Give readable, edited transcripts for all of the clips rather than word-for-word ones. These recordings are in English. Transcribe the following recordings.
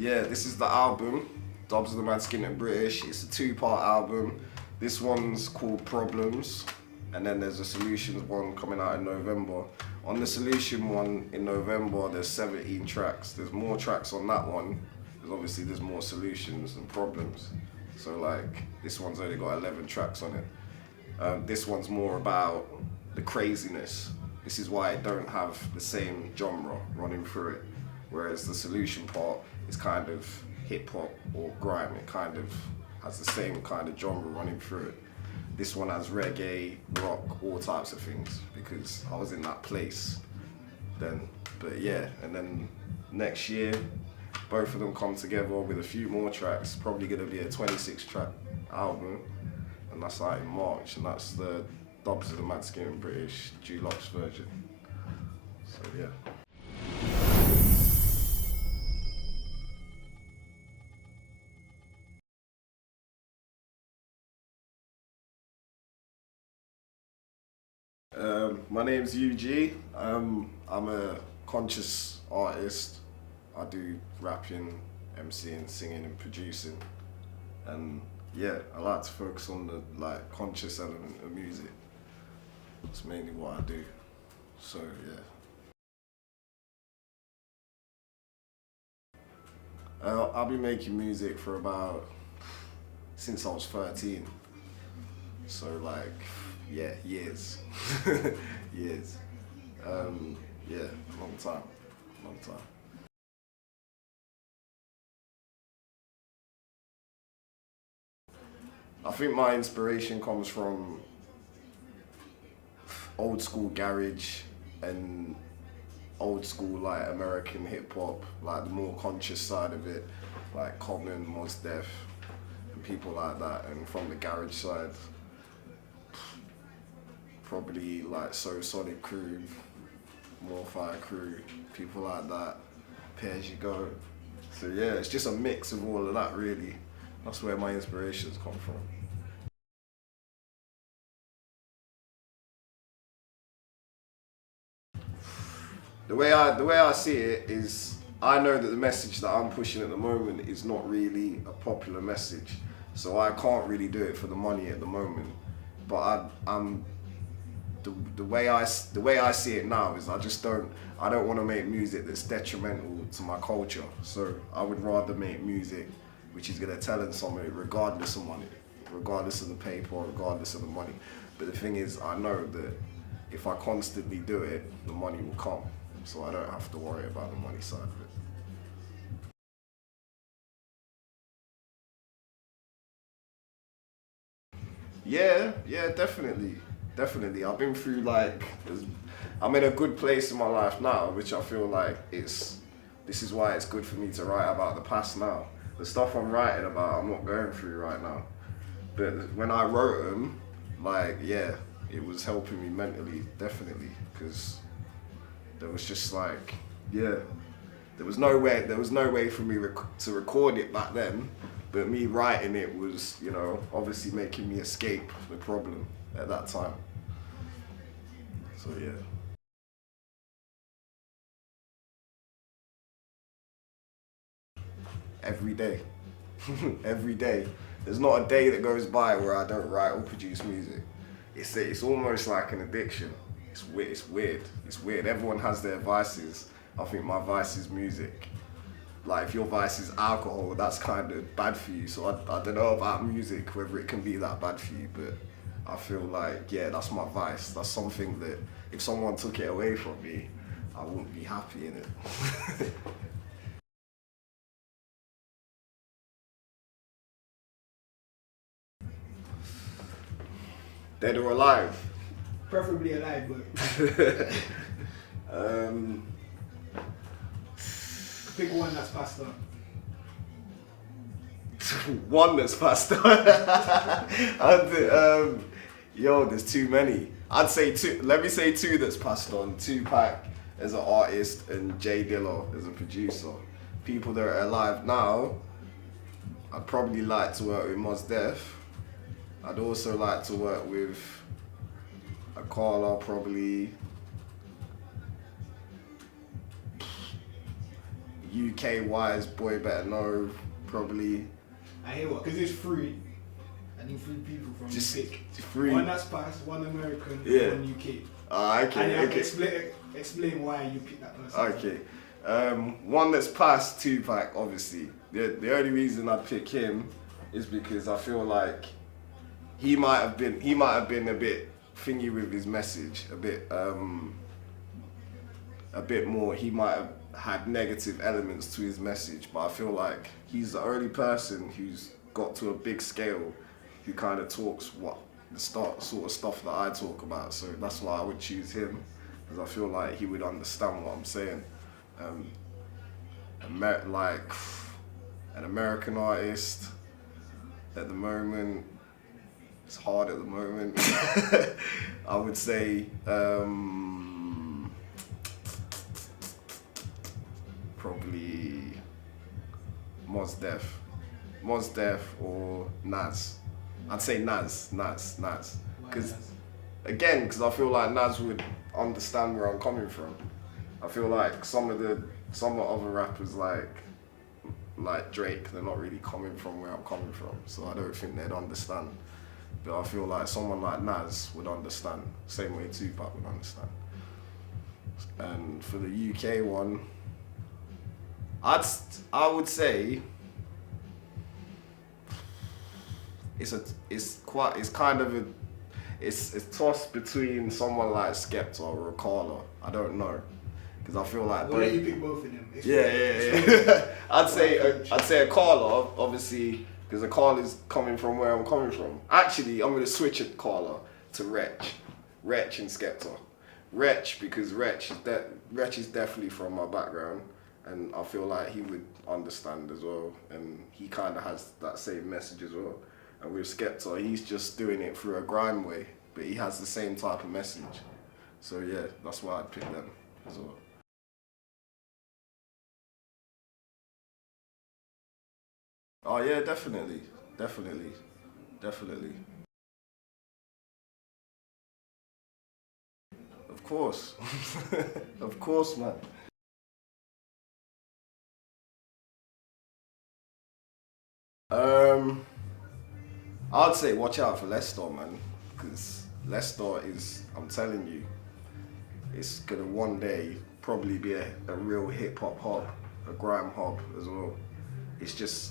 Yeah, this is the album, Dubs of the Man Skin and British. It's a 2-part album. This one's called Problems, and then there's a Solutions one coming out in November. On the Solution one in November, there's 17 tracks. There's more tracks on that one, because obviously there's more solutions and problems. So like, this one's only got 11 tracks on it. This one's more about the craziness. This is why it don't have the same genre running through it. Whereas the Solution part is kind of hip hop or grime. It kind of has the same kind of genre running through it. This one has reggae, rock, all types of things, because I was in that place then. But yeah, and then next year, both of them come together with a few more tracks. Probably gonna be a 26-track album, and that's out in March, and that's the Dubs of the Mad Skin and British deluxe version. So yeah. My name's UG. I'm a conscious artist. I do rapping, MCing, singing and producing. And yeah, I like to focus on the conscious element of music. That's mainly what I do. So yeah. I've been making music for since I was 13. So yeah, years. Years. Yeah, long time. Long time. I think my inspiration comes from old school garage and old school American hip hop, like the more conscious side of it, like Common, Mos Def, and people like that. And from the garage side, probably So Sonic Crew, More Fire Crew, people like that, Pay As You Go. So yeah, it's just a mix of all of that really. That's where my inspirations come from. The way I see it is, I know that the message that I'm pushing at the moment is not really a popular message, so I can't really do it for the money at the moment. But I'm the way I see it now is I don't want to make music that's detrimental to my culture. So I would rather make music which is gonna tell somebody regardless of money, regardless of the paper, regardless of the money. But the thing is, I know that if I constantly do it, the money will come. So I don't have to worry about the money side of it. Yeah, definitely, definitely. I've been through I'm in a good place in my life now, which I feel like this is why it's good for me to write about the past now. The stuff I'm writing about, I'm not going through right now. But when I wrote them, yeah, it was helping me mentally, definitely, because there was just yeah, there was no way for me to record it back then, but me writing it was, obviously making me escape the problem at that time. So yeah. Every day. Every day. There's not a day that goes by where I don't write or produce music. It's almost like an addiction. It's weird. It's weird. It's weird. Everyone has their vices. I think my vice is music. Like if your vice is alcohol, that's kind of bad for you. So I don't know about music, whether it can be that bad for you, but I feel yeah, that's my vice. That's something that if someone took it away from me, I wouldn't be happy in it. Dead or alive? Preferably alive, but um, pick one that's passed on. One that's passed on. Yo, there's too many. I'd say two. Let me say two that's passed on. Tupac as an artist and J Dilla as a producer. People that are alive now, I'd probably like to work with Mos Def. I'd also like to work with Akala, probably. UK wise, boy better know, probably. I hear what, because it's free. I need 3 people from Just the pick. 3. One that's passed, 1 American, Yeah. 1 UK. Okay, And you have to okay. explain why you picked that person. Okay. One that's past Tupac, obviously. The only reason I pick him is because I feel like he might have been a bit thingy with his message, a bit more. He might have had negative elements to his message, but I feel like he's the only person who's got to a big scale who kind of talks sort of stuff that I talk about. So that's why I would choose him, because I feel like he would understand what I'm saying. Like an American artist at the moment, it's hard at the moment. I would say probably Mos Def or Nas. I'd say Nas. Because I feel like Nas would understand where I'm coming from. I feel like some of other rappers like Drake, they're not really coming from where I'm coming from, so I don't think they'd understand. But I feel like someone like Nas would understand, same way Tupac would understand. And for the UK one, I would say it's a toss between someone like Skepta or Akala. I don't know, because I feel like Why don't you pick both of them? yeah. I'd say Akala, obviously, because Akala is coming from where I'm coming from. Actually, I'm gonna switch Akala to Wretch and Skepta. Wretch, because Wretch is definitely from my background, and I feel like he would understand as well, and he kind of has that same message as well. And with Skepta, he's just doing it through a grime way, but he has the same type of message. So yeah, that's why I'd pick them as well. Oh yeah, definitely. Of course. Of course, man. I'd say watch out for Leicester, man, because Leicester is, I'm telling you, it's gonna one day probably be a real hip hop hub, a grime hub as well. It's just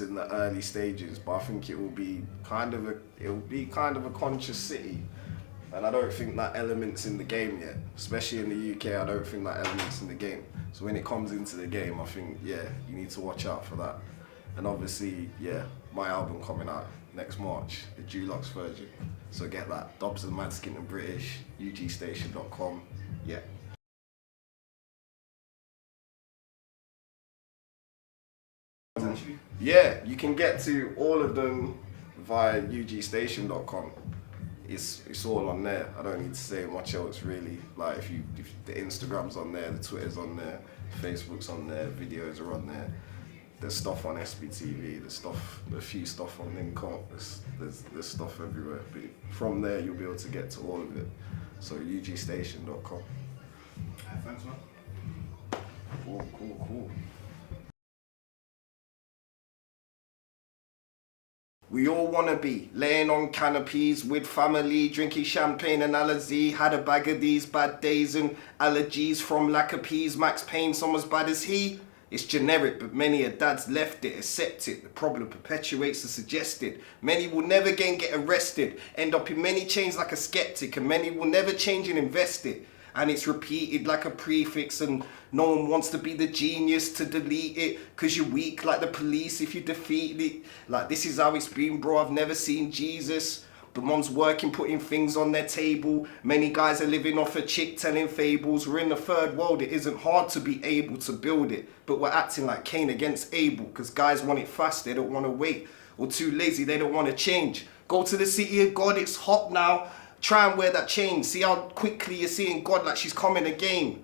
in the early stages, but I think it will be kind of a conscious city, and I don't think that element's in the game yet. Especially in the UK, I don't think that element's in the game. So when it comes into the game, I think you need to watch out for that. And obviously, my album coming out next March, the deluxe version. So get that. Dobbs and Mad Skin and British, ugstation.com. Yeah. Yeah, you can get to all of them via ugstation.com. It's all on there. I don't need to say much else really. Like if the Instagram's on there, the Twitter's on there, Facebook's on there, videos are on there. There's stuff on SBTV, a few stuff on Linkop, there's stuff everywhere. But from there you'll be able to get to all of it. So ugstation.com. Thanks, man. Cool. We all wanna be laying on canopies with family, drinking champagne and Alizé. Had a bag of these bad days and allergies from lack of peas. Max Payne, some as bad as he. It's generic, but many a dad's left it, accept it. The problem perpetuates the suggested. Many will never again get arrested, end up in many chains like a skeptic, and many will never change and invest it. And it's repeated like a prefix, and no one wants to be the genius to delete it, cause you're weak like the police if you defeat it. Like this is how it's been, bro, I've never seen Jesus. But mom's working, putting things on their table. Many guys are living off a chick telling fables. We're in the third world, it isn't hard to be able to build it. But we're acting like Cain against Abel, cause guys want it fast, they don't want to wait. Or too lazy, they don't want to change. Go to the city of God, it's hot now. Try and wear that chain. See how quickly you're seeing God like she's coming again.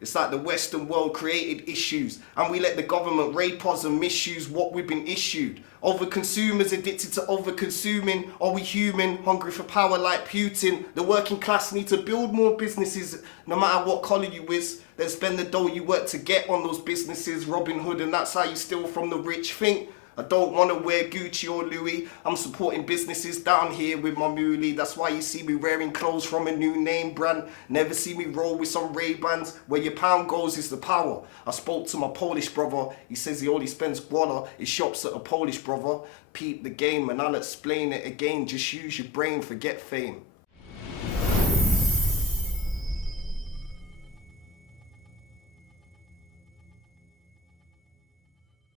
It's like the Western world created issues and we let the government rape us and misuse what we've been issued. Over-consumers addicted to over-consuming. Are we human? Hungry for power like Putin. The working class need to build more businesses no matter what colour you is. Then spend the dough you work to get on those businesses. Robin Hood, and that's how you steal from the rich. Think, I don't want to wear Gucci or Louis. I'm supporting businesses down here with my moolie. That's why you see me wearing clothes from a new name brand. Never see me roll with some Ray-Bans. Where your pound goes is the power. I spoke to my Polish brother. He says he only spends guala. He shops at a Polish brother. Peep the game and I'll explain it again. Just use your brain, forget fame.